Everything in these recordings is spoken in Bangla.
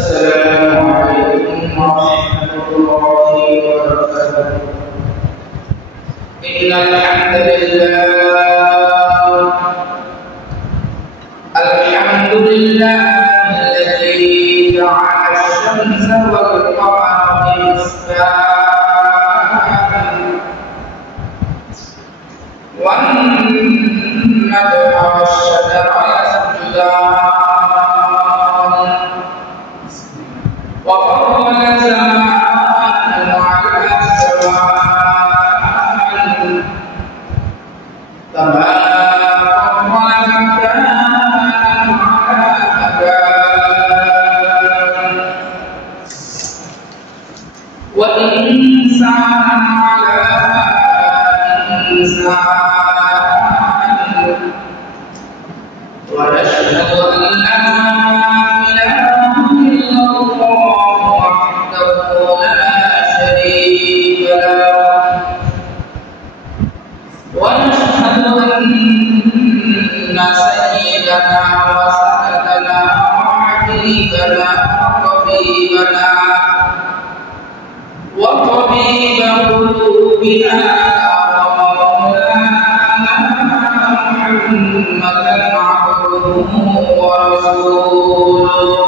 السلام عليكم ورحمة الله وبركاته. إن الحمد لله الذي جعل الشمس والقمر حسبانا والنجم والشجر يسجدان وفضل زمان على زمان كما فضل مكانا على مكان وإنسانا على إنسان ونشهد أن لا إله إلا الله وحده لا شريك له ونشهد أن سيدنا وسندنا وحبيبنا وطبيب قلوبنا ومولانا محمدا عبده ورسوله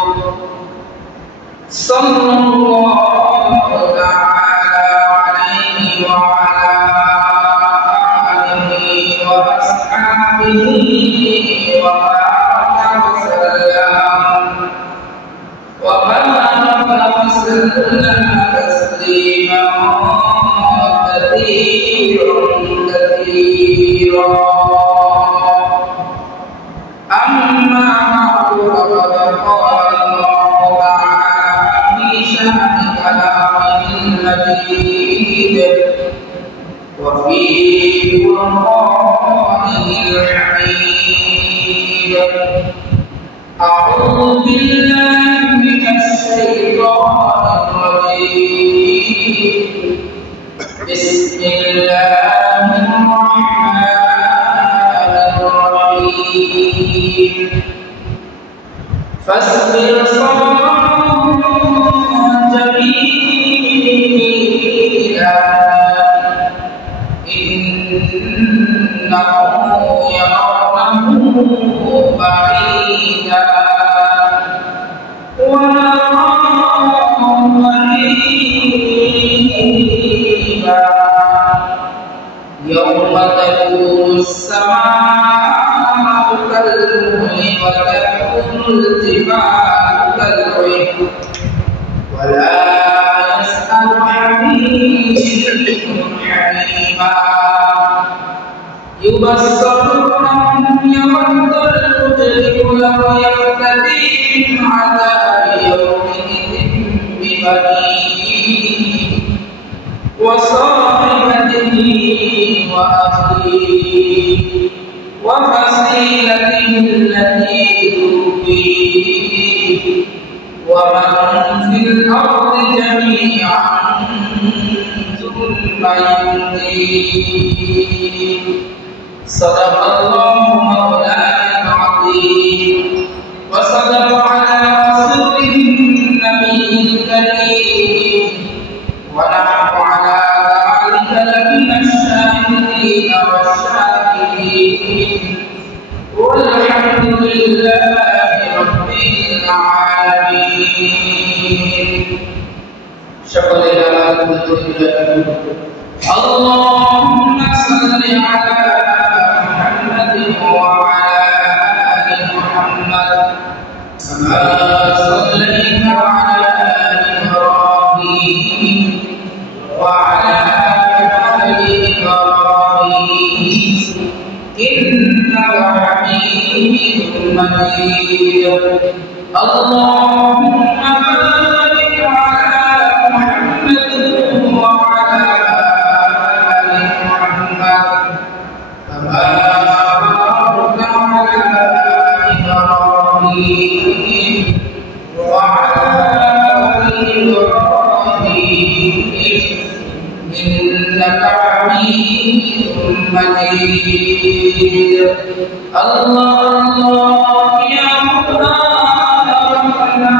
صلى الله تعالى عليه وعلى آله وأصحابه وبارك وسلم تسليما كثيرا أما بعد فقد قال الله تعالى في شأن كلامه المجيد وفي قرآنه الحميد. أعوذ بالله من الشيطان الرجيم. بسم الله الرحمن الرحيم. فاصبر صبرا جميلا إنهم يرونه بعيدا ونراه قريبا يوم تكون السماء كالمهل وتكون الجبال كالعهن ولا يسأل حميم حميما يبصرونهم يود المجرم لو يفتدي من عذاب يومئذ ببنيه وصاحبته وأخيه وفصيلته التي تؤويه ومن في الأرض جميعا ثم ينجيه. صدق الله مولانا العظيم وصدق على رسوله النبي الكريم ونحن على ذلك لمن الشاهدين والشاكرين والحمد لله رب العالمين. شكرا لله. اللهم صل على محمد وعلى آل محمد كما صليت على إبراهيم وعلى آل إبراهيم إنك حميد مجيد. اللهم بارك على محمد وعلى آل محمد كما باركت على إبراهيم وعلى آل إبراهيم إنك حميد مجيد. الله يا مولانا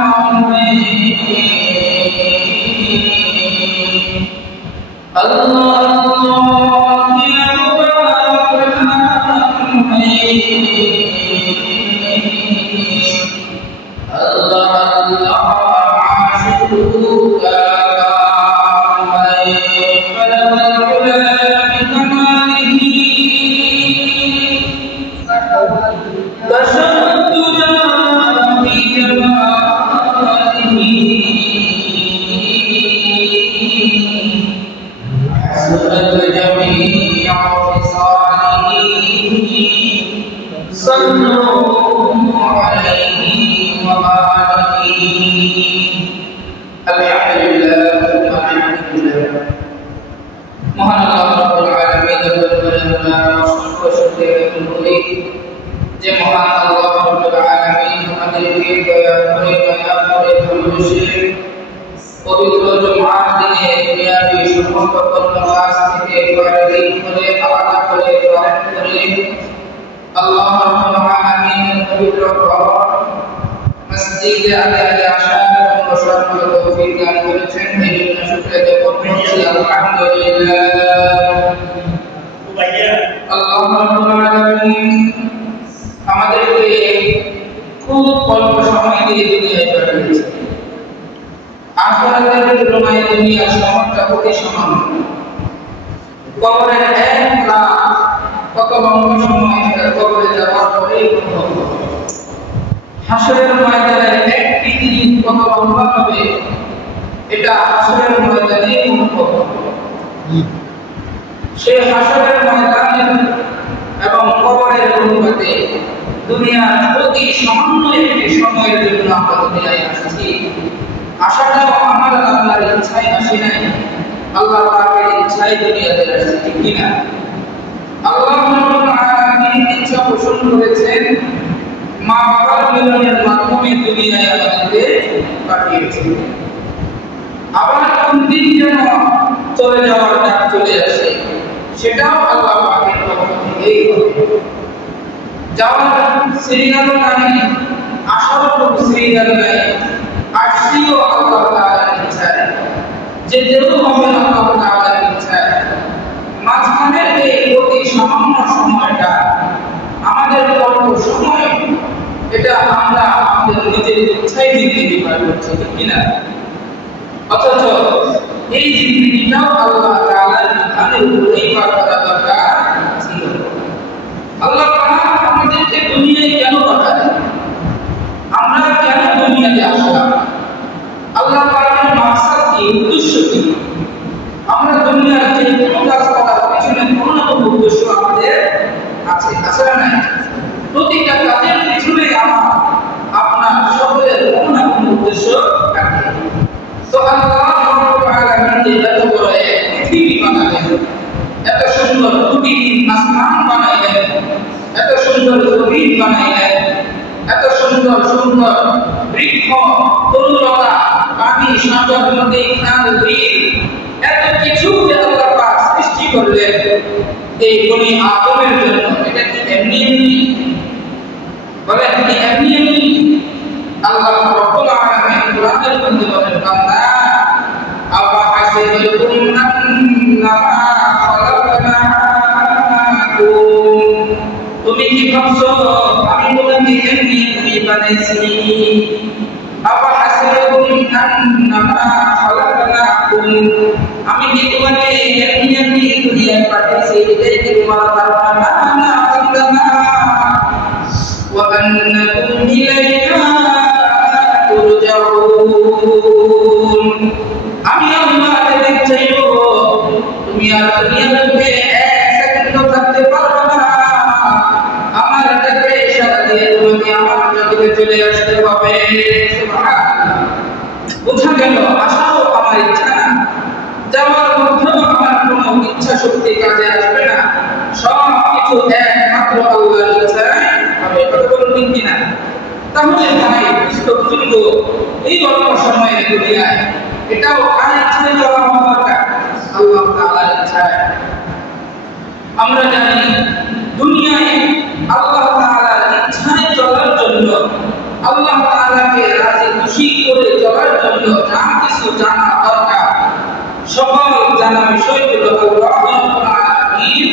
সকল জানা বিষয়গুলো আল্লাহ রাব্বুল আলামিন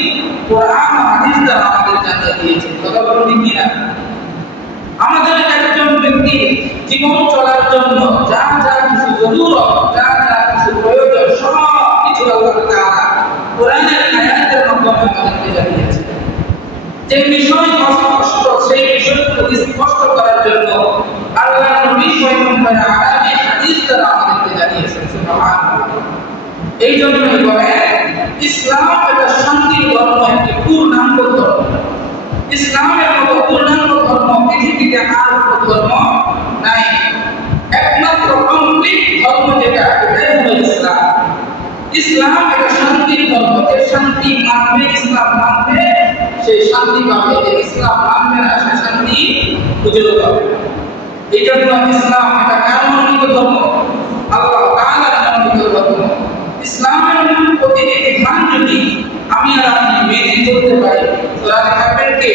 কোরআন ও হাদিস দ্বারা আমাদের জানিয়ে দিয়েছেন। কথা বলুন ঠিক কিনা? আমাদের একজন ব্যক্তি জীবন চলার জন্য যা যা কিছু জরুরত, যা যা কিছু প্রয়োজন, সব কিছু আল্লাহ তাআলা কোরআনের আয়াতের মাধ্যমে আমাদেরকে জানিয়েছেন। যে বিষয় অস্পষ্ট সেই বিষয়গুলো স্পষ্ট করার জন্য আল্লাহ নবী পয়গম্বর আরবি হাদিস দ্বারা আমাদেরকে জানিয়েছেন। সুবহানাল্লাহ। এই জন্যই বলে ইসলাম এটা শান্তির ধর্ম, একটি পূর্ণাঙ্গ ধর্ম। ইসলামের মতো পূর্ণাঙ্গ ধর্ম পৃথিবীতে আর কোনো ধর্ম নাই। একমাত্র কমপ্লিট ধর্ম যেটা, এটাই হলো ইসলাম। ইসলাম এটা শান্তির ধর্ম। যে শান্তি মানবে, ইসলাম মানবে, সে শান্তি পাবে। যে ইসলাম মানবে না, সে শান্তি খুঁজেও পাবে। এই জন্য ইসলাম এটা কানুনিক ধর্ম, আল্লাহ তাআলার মনোনীত ধর্ম। ইসলামের প্রতিটি বিধান যদি আমি আর আপনি মেনে চলতে পারি, তো রাজি থাকবেন কে?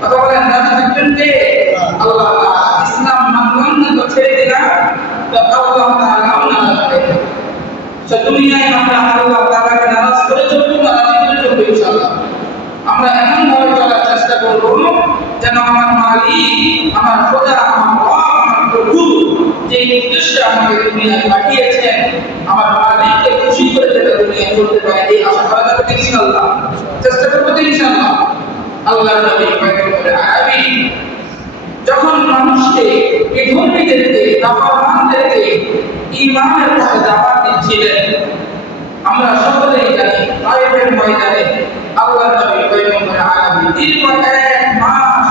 কথা বলেন, রাজি থাকবেন কে? আল্লাহ তাআলা। ইসলাম মানলাম না তো ছেড়ে দিলাম, তো আল্লাহ তাআলাও নারাজ হয়ে যাবে। তো দুনিয়ায় আমরা আল্লাহ তাআলাকে নারাজ করে চলবো না, রাজি করে চলবো ইনশাআল্লাহ। আমরা এমন ভাবে চলার চেষ্টা করব যেন আমার মালিক, আমার খোদা, আমার রব, আমার প্রভু যে উদ্দেশ্যে আমাকে দুনিয়ায় পাঠিয়েছেন, আমার মালিককে খুশি করে যেন দুনিয়ায় চলতে পারে, এই আশা করা যাবে ইনশাআল্লাহ। চেষ্টা করবো তো ইনশাআল্লাহ। আল্লাহর নবী পয়গম্বর আরবি যখন মানুষকে, বিধর্মীদেরকে, নাফরমানদেরকে ঈমানের পথে দাওয়াত দিচ্ছিলেন, আমরা সকলেই জানি তায়েফের ময়দানে আল্লাহর নবী পয়গম্বর আরবি দীর্ঘ 1 মাস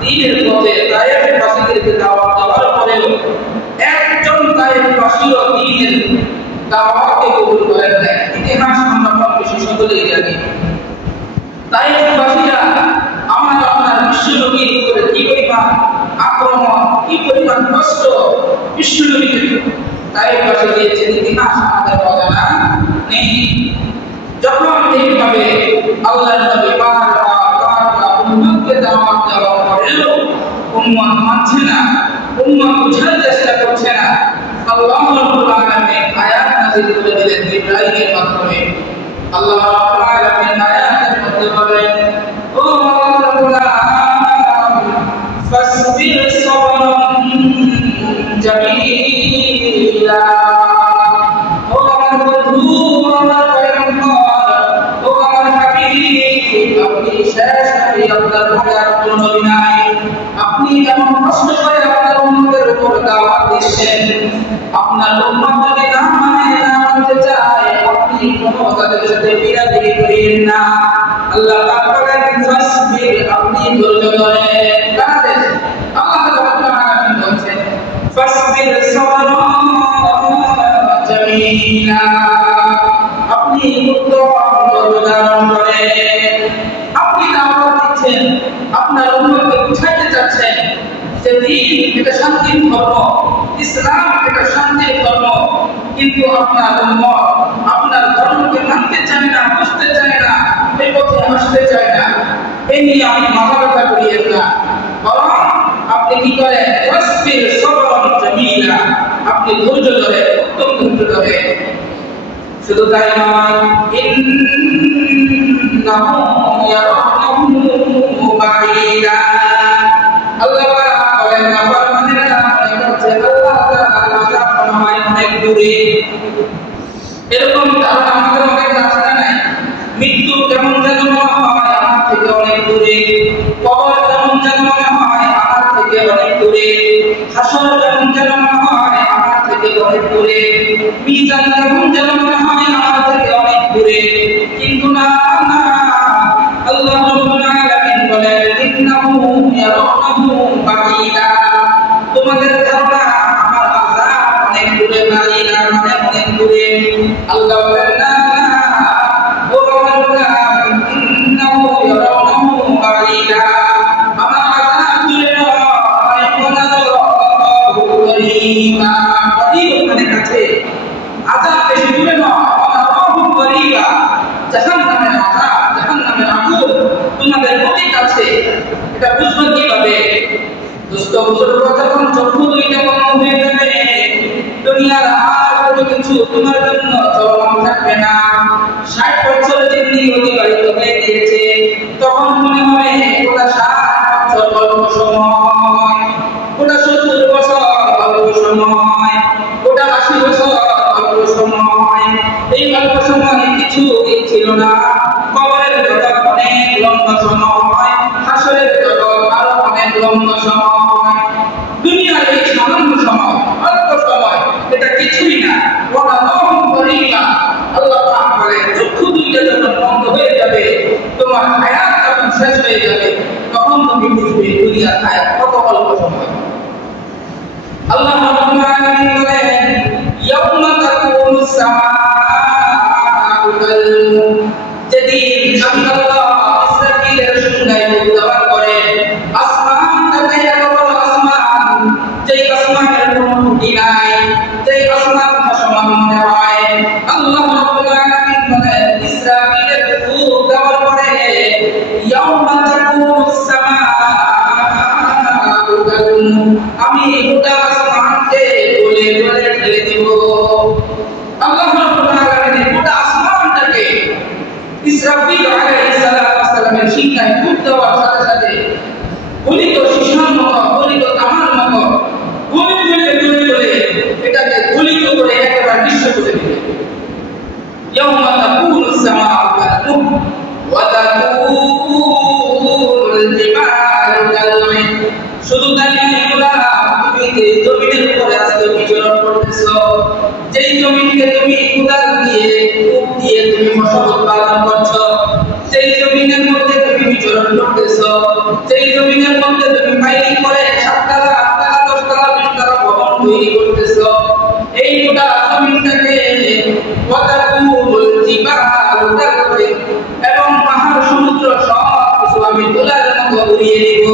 দ্বীনের পথে তায়েফের বাসীদেরকে দাওয়াত দেওয়ার পরেও একজন তায়েফবাসীও দ্বীনের দাওয়াতকে কবুল করেন নাই। ইতিহাস আমরা কম বেশি সকলেই জানি। তায়েফবাসীরা আমার আপনার বিশ্বনবীর উপরে কি পরিমাণ আক্রমণ, কি পরিমাণ কষ্ট বিশ্বনবীকে তায়েফবাসী দিয়েছে, ইতিহাস আমাদের অজানা নেই। যখন এইভাবে আল্লাহর নবী বারবার উম্মতকে দাওয়াত দেওয়ার পরেও উম্মত মানছে না, উম্মত বুঝার চেষ্টা করছে না, আল্লাহ রাব্বুল আলামিন আয়াত নাযিল করে দিলেন জিবরাইলের মাধ্যমে। আল্লাহ রাব্বুল আলামিন আয়াতের মধ্যে বলেন, ও রাব্বুল আলামিন ফাসবির সাবরান জামিলা। ও আমার বন্ধু, আমার পয়গম্বর, ও আমার হাবিব, আপনি শেষ নবী, আপনার পরে আর কোনো নবী নাই। আপনি এমন কষ্ট করে আপনার উম্মতের উপর দাওয়াত দিচ্ছেন, আপনার উম্মত যদি না মানে, না মানতে চায়, আপনি কোনো তাদের সাথে বিরাদরি করিয়েন না। আল্লাহ পাক বলেন ফাসবির, আপনি ধৈর্য ধরেন। কাদের? আল্লাহ রাব্বুল আলামিন বলেন ফাসবির সাবরান জামিলা, আপনি উত্তম ধৈর্য ধারণ করেন। আপনি দাওয়াত দিচ্ছেন, আপনার উম্মতকে বুঝাইতে চাচ্ছেন যে দ্বীন এটা শান্তির ধর্ম, ইসলাম এটা শান্তির ধর্ম, কিন্তু আপনার উম্মত আপনার ধর্মকে মানতে চায় না, বুঝতে চায় না, এই পথে আসতে চায় না। এই নিয়ে আপনি মাথা ব্যথা করিয়েন না, বরং আপনি কি করেন? ফাসবির সাবরান জামিলা, আপনি ধৈর্য ধরে, উত্তম ধৈর্য ধরে। শুধু তাই নয়, ইন্নাহু ইয়ারাহু বাঈদা। আল্লাহ বলেন নাফরমানেরা মনে করছে আল্লাহ তাআলার আযাব মনে হয় অনেক দূরে। এরকম ধারণা আমাদের অনেক আছে না নাই? মৃত্যু কেমন যেন মনে হয় আমার থেকে অনেক দূরে, কবর কেমন যেন মনে হয় আমার থেকে অনেক দূরে, হাসর কেমন যেন মনে হয় আমার থেকে অনেক দূরে, মিজান কেমন যেন মনে হয় আমার থেকে অনেক দূরে। কিন্তু না না, আল্লাহ রাব্বুল আলামিন বলেন ইন্নাহু ইয়ারাহু বাঈদা, তোমাদের ধারণা আমার আযাব অনেক দূরে, বাঈদা মানে অনেক দূরে। আল্লাহ বলেন না না, ও রাব্বুল ইন্নাহু ইয়ারাহু বাঈদা, আমার আযাব দূরে নয়, ওয়ানাহু করিবা, করিব মানে কাছে, আযাব বেশি দূরে নয়, ওয়ানাহু করিবা, জাহান্নামের আযাব, জাহান্নামের আগুন তোমাদের অতি কাছে। এটা বুঝবে কিভাবে? দোস্ত বুজুর্গ, যখন চক্ষু দুইটা বন্ধ হয়ে যাবে, দুনিয়ার আর কিছু তোমার জন্য চলমান থাকবে না। 60 বছর জিন্দেগি অতিবাহিত হয়ে গিয়েছে, তখন মনে হবে ওটা 60 বছর অল্প সময়, ওটা 70 বছর অল্প সময়, ওটা 80 বছর অল্প সময়। এই অল্প সময় কিছু ছিল না। কবরের জগৎ অনেক লম্বা সময়, হাসরের জগৎ আরো অনেক লম্বা সময়। দুনিয়ার এই সামান্য সময়, অল্প সময়, এটা কিছুই না। ওরা লম করিলা, আল্লাহ পাক বলেন চক্ষু দুইটা যখন বন্ধ হয়ে যাবে, তোমার হায়াত যখন শেষ হয়ে যাবে, তখন তুমি বুঝবে দুনিয়ার হায়াত কত অল্প সময়। আল্লাহ রাব্বুল আলামিন বলেন ইয়াউমা তাকুনুস সামাউ কাল, যেদিন আমি আল্লাহ ইসরাফিলের সংজ্ঞায় দেওয়ার পরে আসমানটাকে এত বড় আসমান, যেই আসমানের কোনো খুঁটি নাই, যেই আসমান ভাসমান মনে হয়, আল্লাহ রাব্বুল আলামিন বলেন ইসরাফিলের ফুঁক দেওয়ার পরে ইয়াউমা তাকুনুস সামাউ কাল, আমি গোটা আসমানকে গলে গলে ঢেলে দেব। আল্লাহ রাব্বুল আলামিন গোটা আসমানটাকে ইসরাফিল আলাইহিস সালামের শিক্ষায় ফুঁক দেওয়ার সাথে সাথে গলিত শিশার মতো, গলিত তামার মতো গলে গলে গলে গলে এটাকে গলিত করে একেবারে নিঃস্ব করে দিবে। ইয়াউমা তাকুনুস সামাউ কাল-মুহল ওয়া তাকুনুল জিবালু কাল-ঈন। শুধু তাই নয়, তুমি যে জমিনের উপরে আজকে বিচরণ করতেছো, যেই জমিনকে তুমি কোদাল দিয়ে কূপ দিয়ে তুমি ফসল উৎপাদন করছো, যেই জমিনের মধ্যে তুমি বিচরণ করতেছো, যেই জমিনের মধ্যে তুমি মাইলিং করে 7 তলা 8 তলা 10 তলা 20 তলা ভবন তৈরি করতেছো, এই গোটা জমিনটাকে ওয়াতাকুল জিবালু কাল-ঈন, এবং পাহাড় সমুদ্র সব কিছু আমি তুলার মতো উড়িয়ে দিব।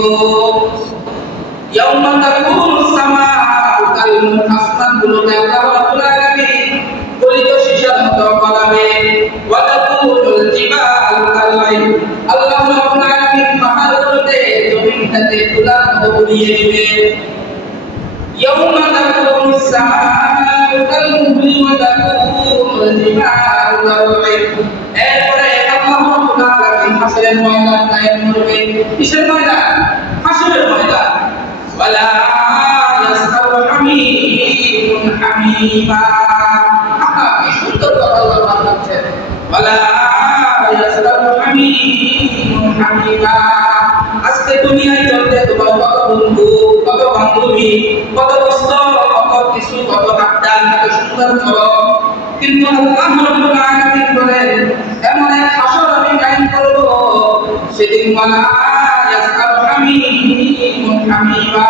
ইয়াউমা তাকুনুস সামাউ কাল-মুহল, আসমানগুলোকে আল্লাহ রাব্বুল আলামিন গলিত শিশার মতো বানাবে। ওয়া তাকুনুল জিবালু কাল-ঈন, আল্লাহ রাব্বুল আলামিন পাহাড়গুলোকে জমিনটাকে তুলার মতো উড়িয়ে দিবে। ইয়াউমা তাকুনুস সামাউ কাল-মুহল ওয়া তাকুনুল জিবালু কাল-ঈন। এরপরে আল্লাহ রাব্বুল আলামিন হাসরের ময়দান কায়েম করবে। কিসের ময়দান? হাসরের ময়দান। ওয়ালা ইয়াসআলু হামীমুন হামীমা, কি সুন্দর কথা আল্লাহ বলছেন, ওয়ালা ইয়াসআলু হামীমুন হামীমা। আজকে দুনিয়ায় চলতে তোমার কত বন্ধু, কত বান্ধবী, কত দোস্ত, কত কিছু, কত আড্ডা, কত সুন্দর চলো, কিন্তু আল্লাহ রাব্বুল আলামিন বলেন এমন এক হাসর আমি কায়েম করব, সেদিন ওয়ালা ইয়াসআলু হামীমুন হামীমা।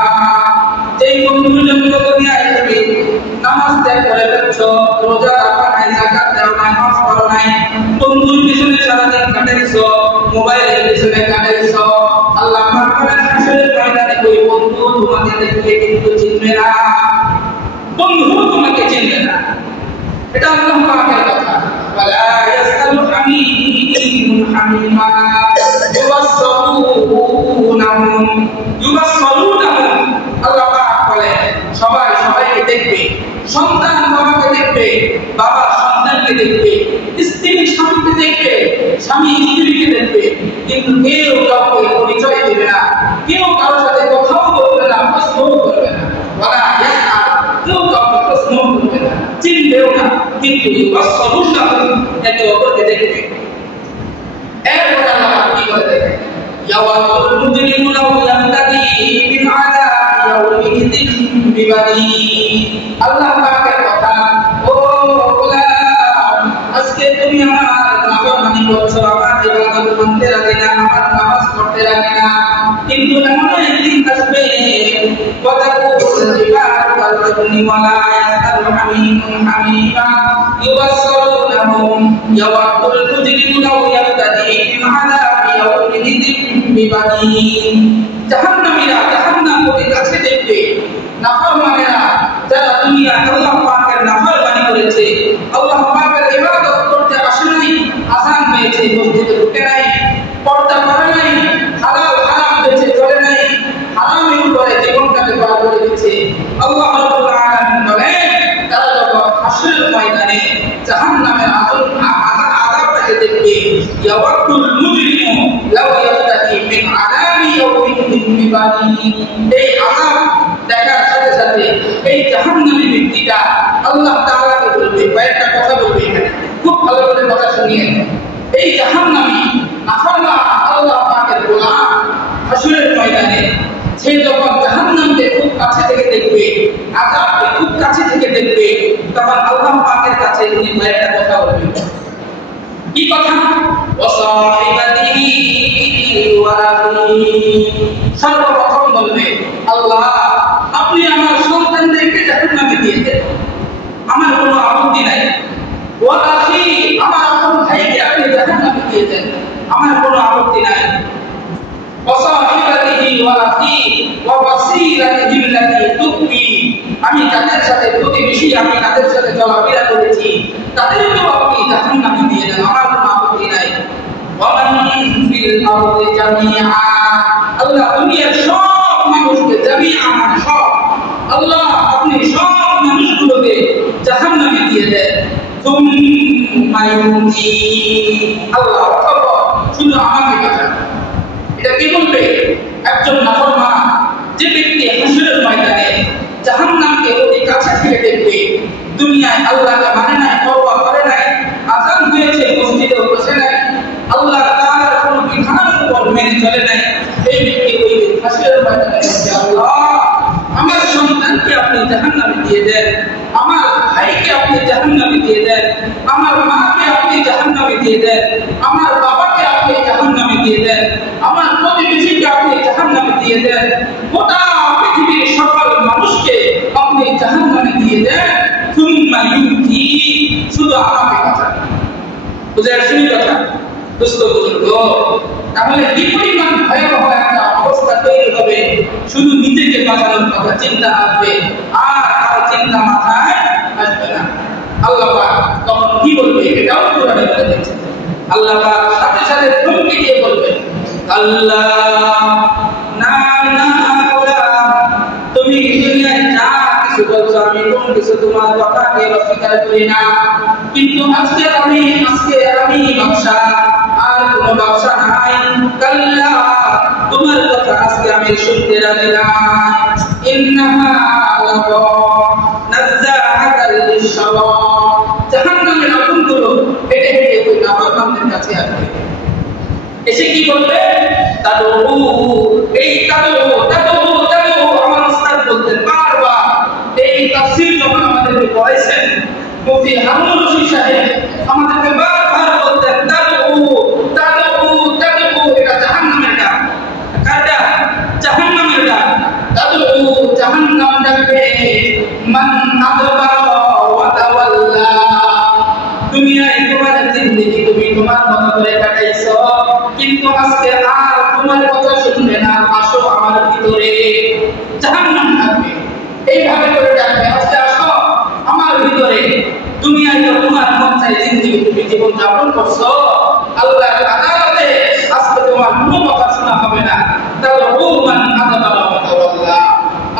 যেই বন্ধুর জন্য দুনিয়ায় তুমি নামাজ ত্যাগ করে ফেলছো, রোজা রাখা নাই, যাকাত দাও নাই, হজ করো নাই, বন্ধুর পিছনে সারাদিন কাটাইছো, মোবাইলের পিছনে কাটাইছো, আল্লাহ পাক বলেন হাসরের ময়দানে ওই বন্ধু তোমাকে দেখে কিন্তু চিনবে না, বন্ধু তোমাকে চিনবে না। এটা আল্লাহ পাকের কথা। ওয়ালা ইয়াসআলু হামীমুন হামীমা ইউবাসসালুনাহুম, আল্লাহ পাক বলেন সবাই সবাইকে দেখবে, সন্তান বাবাকে দেখবে, বাবা সন্তানকে দেখবে, স্ত্রী স্বামীকে দেখবে, স্বামী স্ত্রীকে দেখবে, কিন্তু কেউ কাউকে পরিচয় দেবে না, কেউ কারোর সাথে কথাও বলবে না, প্রশ্নও করবে না। ওয়ালা ইয়াসআল, কেউ কাউকে প্রশ্ন করবে না, চিনবেও না, কিন্তু ইউবাসসালুনাহুম একে অপরকে দেখবে। এরপর আল্লাহ কি বলে দেখেন, ইয়াওয়াতুল মুজরিমু লাউ ইয়ামতাদি মিন আযাবি ইয়াউমিদিন বিবাদি। আল্লাহ পাকের কথা, ও গোলাম, আজকে তুমি আমার নাফরমানি করছো, আমার ইবাদত মানতে রাজি না, আমার নামাজ পড়তে রাজি না, কিন্তু এমন একদিন আসবে ওয়াতাকুল জিবালু কাল-মুহলি ওয়ালা ইয়াসআলু হামীমুন হামীমা ইউবাসসালুনাহুম ইয়াওয়াতুল মুজরিমু লাউ ইয়ামতাদি মিন আযাবি ইয়াউমিদিন বিবাদি। জাহান্নামীরা জাহান্নামের কাছে দেখবে, নাফরমানেরা যারা দুনিয়ায় আল্লাহ পাকের নাফরমানি করেছে, আল্লাহ পাকের ইবাদত করতে আসে নাই, আযান হয়েছে মসজিদে ঢুকে নাই, পর্দা করে নাই, হালাল হারাম বেঁচে চলে নাই, হারামের উপরে জীবনটাকে পার করে দিয়েছে, আল্লাহ রাব্বুল আলামিন বলেন তারা যখন হাসরের আযাবটাকে দেখবে ইয়াওয়াতুল মুজরিমু লাউ ইয়াফতাদি মিন আযাবি ইয়াউমিন বিবানি। এই আযাব দেখার সাথে সাথে এই জাহান্নামী ব্যক্তিটা আল্লাহ তাআলাকে বলবে, কয়েকটা কথা বলবে এখানে, খুব ভালো করে কথা শুনিয়ে। এই জাহান্নামী নাফরমান আল্লাহ পাকের গোলাম হাসরের ময়দানে সে যখন জাহান্নামকে খুব কাছে থেকে দেখবে, আযাবকে খুব কাছে থেকে দেখবে, তখন আল্লাহ পাকের কাছে তিনি কয়েকটা কথা বলবেন। কি কথা? ওয়াসাইবাতিহি ওয়া আখিহি। সর্বপ্রথম বলবে, আল্লাহ আপনি আমার সন্তানদেরকে জাহান্নামে দিয়ে দেন, আমার কোনো আপত্তি নাই। ওয়া আখি, আমার আপন ভাইকে আপনি জাহান্নামে দিয়ে দেন, আমার কোনো আপত্তি নাই। ওয়াসাইবাতিহি ওয়া আখি ওয়া ওয়াসিলাতিহি আল্লাতী তুকফি, আমি তাদের সাথে প্রতিবেশী, আমি তাদের সাথে চলাফেরা করেছি, তাদেরকেও আপনি জাহান্নামে দিয়ে দেন, আমার কোনো আপত্তি নাই। ওয়া মান ফিল আরদি জামিআ, আল্লাহ দুনিয়ার সব মানুষকে জামিআ মানে সব, আল্লাহ আপনি সব মানুষগুলোকে জাহান্নামে দিয়ে দেন। সুম্মা ইউতি, আল্লাহ অতঃপর শুধু আমাকে বাঁচান। এটা কি বলবে? একজন নাফরমান যে ব্যক্তি হাসরের ময়দানে জাহান্নামকে অতি কাছে থেকে দেখবে, দুনিয়ায় আল্লাহকে মানে নাই, তওবা করে নাই, আযান হয়েছে মসজিদে বসে নাই, আল্লাহ তাআলার কোনো বিধানের উপর মেনে চলে নাই, এই ব্যক্তি ওই হাসরের ময়দানে বলবে, আল্লাহ আমার সন্তানকে আপনি জাহান্নামে দিয়ে দেন, আমার ভাইকে আপনি জাহান্নামে দিয়ে দেন, আমার মাকে আপনি জাহান্নামে দিয়ে দেন, আমার বাবাকে আপনি জাহান্নামে দিয়ে দেন, আমার প্রতিবেশীকে আপনি জাহান্নামে দিয়ে দেন, গোটা পৃথিবীর সকল মানুষকে আপনি জাহান্নামে দিয়ে দেন। সুম্মা ইউতি, শুধু আমাকে বাঁচান। বুঝে আসছেন কথা? দোস্ত বুজুর্গ, তাহলে কি পরিমাণ ভয়াবহ একটা অবস্থা তৈরি হবে, শুধু নিজেকে বাঁচানোর কথা চিন্তা আসবে, আর কারো চিন্তা মাথায় আসবে না। আল্লাহ পাক তখন কি বলবে এটাও কোরআনে বলে দিয়েছে। আল্লাহ পাক সাথে সাথে ধমকি দিয়ে বলবে, আল্লাহ না না তুমি দুনিয়ায় যা কিছু বলছো আমি কোন কিছু তোমার কথাকে অস্বীকার করি না, কিন্তু আজকে আমি বাদশা, আর কোনো বাদশা নাই। কাল্লা, তোমার কথা আজকে আমি শুনতে রাজি না। ইন্নাহা লাযা নাযাআতাল লিশাওয়া, জাহান্নামের আগুনগুলো হেঁটে হেঁটে ওই নাফরমানদের কাছে আসবে, এসে কি বলবে? তাদু, এই তাদু আমার উস্তাদ বলতেন বারবার, এই তাফসীর যখন আমাদেরকে পড়াইছেন মুফতি হারুন রশিদ সাহেব আমাদেরকে বারবার বলতেন তাদু, এটা জাহান্নামের ডাক। কারটা? জাহান্নামের ডাক। তাদু, জাহান্নাম ডাকবে মান আদবারা ওয়া তাওয়াল্লা। দুনিয়ায় তোমার জিন্দেগি তুমি তোমার মতো করে কাটাইছো, কিন্তু আজকে আর তোমার কথা শুনবে না, আসো আমার ভিতরে। জাহান্নাম ডাকবে, এইভাবে করে ডাকবে, আজকে আসো আমার ভিতরে। দুনিয়ায় তো তোমার মন চাই জিন্দেগি তুমি জীবন যাপন করছো, আল্লাহর আদালতে আজকে তোমার কোনো কথা শোনা হবে না। তাহলে মান আদবারা ওয়া তাওয়াল্লা,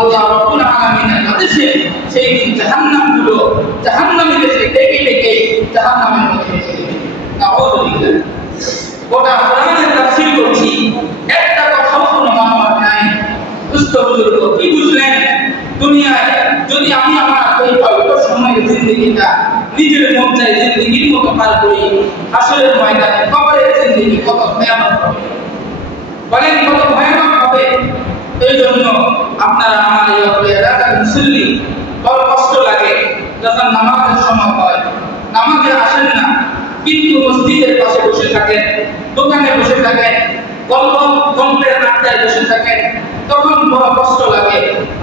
আল্লাহ রাব্বুল আলামিনের আদেশে সেই দিন জাহান্নামগুলো জাহান্নামীদেরকে ডেকে ডেকে জাহান্নামের মধ্যে ফেলে দেবে। নাউযুবিল্লাহ। গোটা কোরআনের তাফসীর করছি, একটা কথাও কোনো মানবার নাই। দুস্থ বুজুর্গ কি বুঝলেন? দুনিয়ায় যদি আমি আমার এই অল্প সময়ের জিন্দেগিটা নিজের মন চাই জিন্দেগির মতো পার করি, হাসরের ময়দানে কবরের জিন্দেগি কত ভয়ানক হবে, বলেন কত ভয়ানক হবে। এই জন্য আপনারা আমার এই এলাকার মুসল্লি বড় কষ্ট লাগে যখন নামাজের সময় হয়, নামাজে আসেন না, কিন্তু মসজিদের পাশে বসে থাকেন, দোকানে বসে থাকেন, গল্পের আড্ডায় বসে থাকেন, তখন বড় কষ্ট লাগে।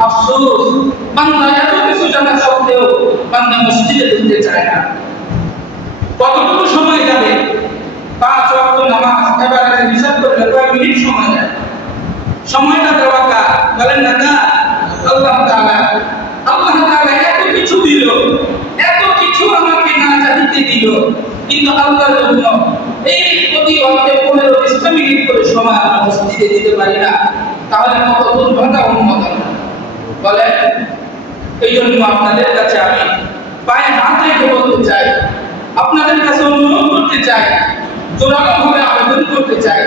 আফসোস, বান্দা এত কিছু জানা সত্ত্বেও বান্দা মসজিদে ঢুকতে চায় না। কতটুকু সময় যাবে? 5 ওয়াক্ত নামাজ এবারে হিসাব করলে কয়েক মিনিট সময় যায়। সময়টা দেওয়া কার? বলেন না কার? আল্লাহ তাআলা। আল্লাহ তাআলা এত কিছু দিল, এত কিছু আমাকে না চাইতে দিল, কিন্তু আল্লাহর জন্য এই প্রতি ওয়াক্তে 15-20 মিনিট করে সময় আমরা মসজিদে দিতে পারি না, তাহলে কত দুর্ভাগ্য উম্মত। বলেন, এই জন্য আপনাদের কাছে আমি পায়ে হাত রেখে বলতে চাই, আপনাদের কাছে জোরালোভাবে আবেদন করতে চাই,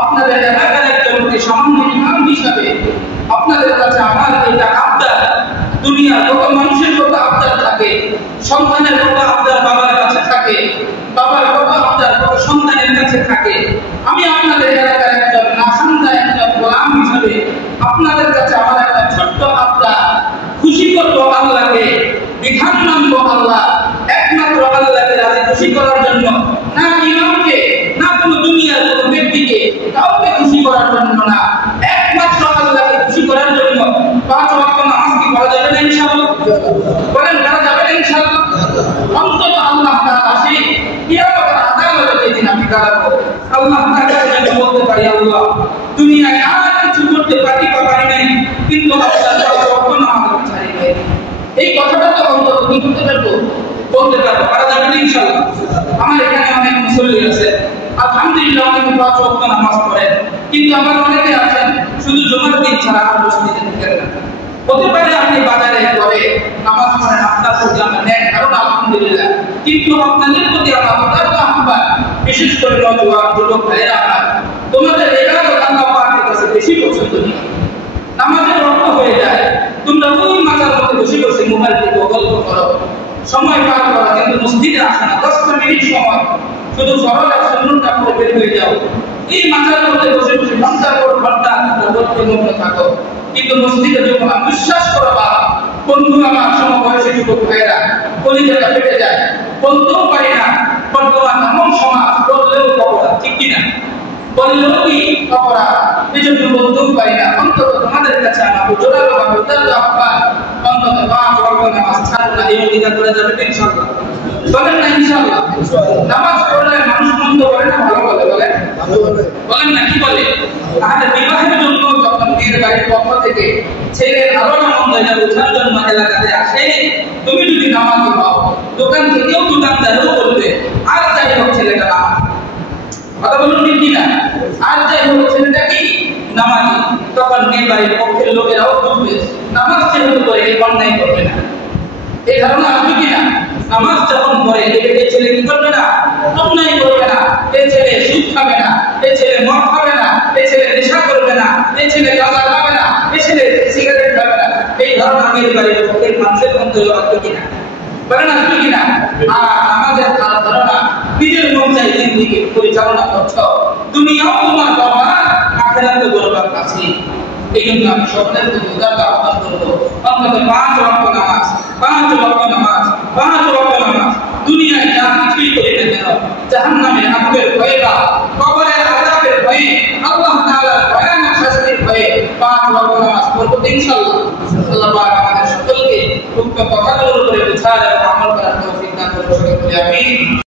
আপনাদের এলাকার একজনকে সামান্য ইমাম হিসাবে আপনাদের কাছে আমার এটা আবদার। দুনিয়ার কত মানুষের কত আবদার থাকে, সন্তানের কত আবদার বাবার কাছে থাকে, বাবার কত আবদার কত সন্তানের কাছে থাকে। আমি আপনাদের এলাকার একজন নাখান্দা একজন গোলাম হিসাবে আপনাদের কাছে আমার একটা ছোট্ট আবদার, খুশি করবো আল্লাহকে, বিধান মানবো আল্লাহ, একমাত্র আল্লাহকে রাজি খুশি করার জন্য, না ইমামকে না কোনো দুনিয়ার কোনো ব্যক্তিকে কাউকে খুশি করার জন্য না, একমাত্র আল্লাহকে খুশি করার জন্য 5 ওয়াক্ত নামাজ কি পড়া যাবে না ইনশাআল্লাহ? বলেন পড়া যাবে না ইনশাআল্লাহ? অন্তত আল্লাহ তাআলা সেই কিয়ামতের আদালতে যেদিন আমি দাঁড়াবো, আল্লাহ তাআলা যেন বলতে পারি, আল্লাহ দুনিয়ায় আর কিছু করতে পারি বা পারি নাই, কিন্তু আপনার 5 ওয়াক্ত নামাজ ছাড়ি নাই। এই কথাটা তো অন্তত কি করতে পারবো? বলতে পারবো। পারা যাবে না ইনশাআল্লাহ? আমার এখানে অনেক মুসল্লি আছে, আলহামদুলিল্লাহ অনেকে 5 ওয়াক্ত নামাজ পড়েন, কিন্তু আমার অনেকে আছেন শুধু জুমার দিন ছাড়া আর মসজিদে থাকেন না। হতে পারে আপনি বাজারে করে নামাজ পড়েন, আপনার প্রতি আমরা নেন, কারণ আলহামদুলিল্লাহ, কিন্তু আপনাদের প্রতি আমার উদারতা আহ্বান, বিশেষ করে নওজোয়ান যুবক ভাইয়েরা, তোমাদের ইবাদত আল্লাহ পাকের কাছে বেশি পছন্দনীয়। নামাজের রক্ত হয়ে যায়, তোমরা ওই মাজার মধ্যে বসে বসে মোবাইল থেকে গল্প করো, সময় পার করা, কিন্তু মসজিদে আসে না। 10 মিনিট সময় শুধু ফরজ আর সুন্নতটা পড়ে বের হয়ে যাও। এই মাজার মধ্যে বসে বসে ঘন্টার পর ঘন্টা তোমরা গল্পে মগ্ন থাকো, কিন্তু মসজিদে যখন বিশ্বাস করবা, বন্ধু আমার সমবয়সী যুবক ভাইয়েরা, কলিজাটা ফেটে যায়, বলতেও পারি না। বর্তমান এমন সমাজ, বললেও অপরাধ, ঠিক কিনা? বললেও কি অপরাধ, এই জন্য বলতেও পারি না। অন্তত তোমাদের কাছে আমার জোরালো ভাবে উদারতা আহ্বান, অন্তত 5 ওয়াক্ত নামাজ ছাড়ো না। এই অঙ্গীকার করে যাবে ইনশাআল্লাহ? বলেন না ইনশাআল্লাহ? নামাজ পড়লে মানুষ মন্দ বলে না ভালো বলে? বলেন না কি বলে? তাহলে বিবাহের জন্য যখন মেয়ের বাড়ির পক্ষ থেকে ছেলের আলোড়ন মন্দ এটা বোঝার জন্য এলাকাতে আসে, তুমি যদি নামাজি হও, দোকান থেকেও দোকানদারও বলবে আর যাই হোক ছেলেটা নামাজি, কথা বলুন ঠিক কিনা? আর যাই হোক ছেলেটা কি নামাজি, তখন মেয়ে বাড়ির পক্ষের লোকেরাও বুঝবে নামাজ যেহেতু করে এই অন্যায় করবে না। এই ধারণা আসবে কিনা? নামাজ যখন পড়ে এই ছেলে কি করবে না? অন্যায় করবে না। এই ছেলে সুদ খাবে না, এই ছেলে মদ খাবে না, এই ছেলে নেশা করবে না, এই ছেলে গাঁজা খাবে না, এই ছেলে সিগারেট খাবে না। এই ধারণা মেয়ের বাড়ির পক্ষের মানুষের মধ্যে আসবে কিনা? বলেন আসবে কিনা? আর আমাদের ধারণা নিজের মন চাই জিন্দেগি পরিচালনা করছো, দুনিয়াও তোমার বাবা, আখিরাতে বড়বার কাছে। এই জন্য আমি সকলের প্রতি উদারতা আহ্বান করবো, অন্তত 5 ওয়াক্ত নামাজ, 5 ওয়াক্ত নামাজ, 5 ওয়াক্ত নামাজ। দুনিয়ায় যা কিছুই করি না কেন, জাহান্নামের আগুনের ভয়ে বা কবরের আযাবের ভয়ে, আল্লাহ তাআলার ভয়ানক শাস্তির ভয়ে 5 ওয়াক্ত নামাজ পড়বো ইনশাআল্লাহ। আল্লাহ পাক আমাদের সকলকে উক্ত কথাগুলোর উপরে বিচার এবং আমল করার তৌফিক দান করুন। সকলে আমিন।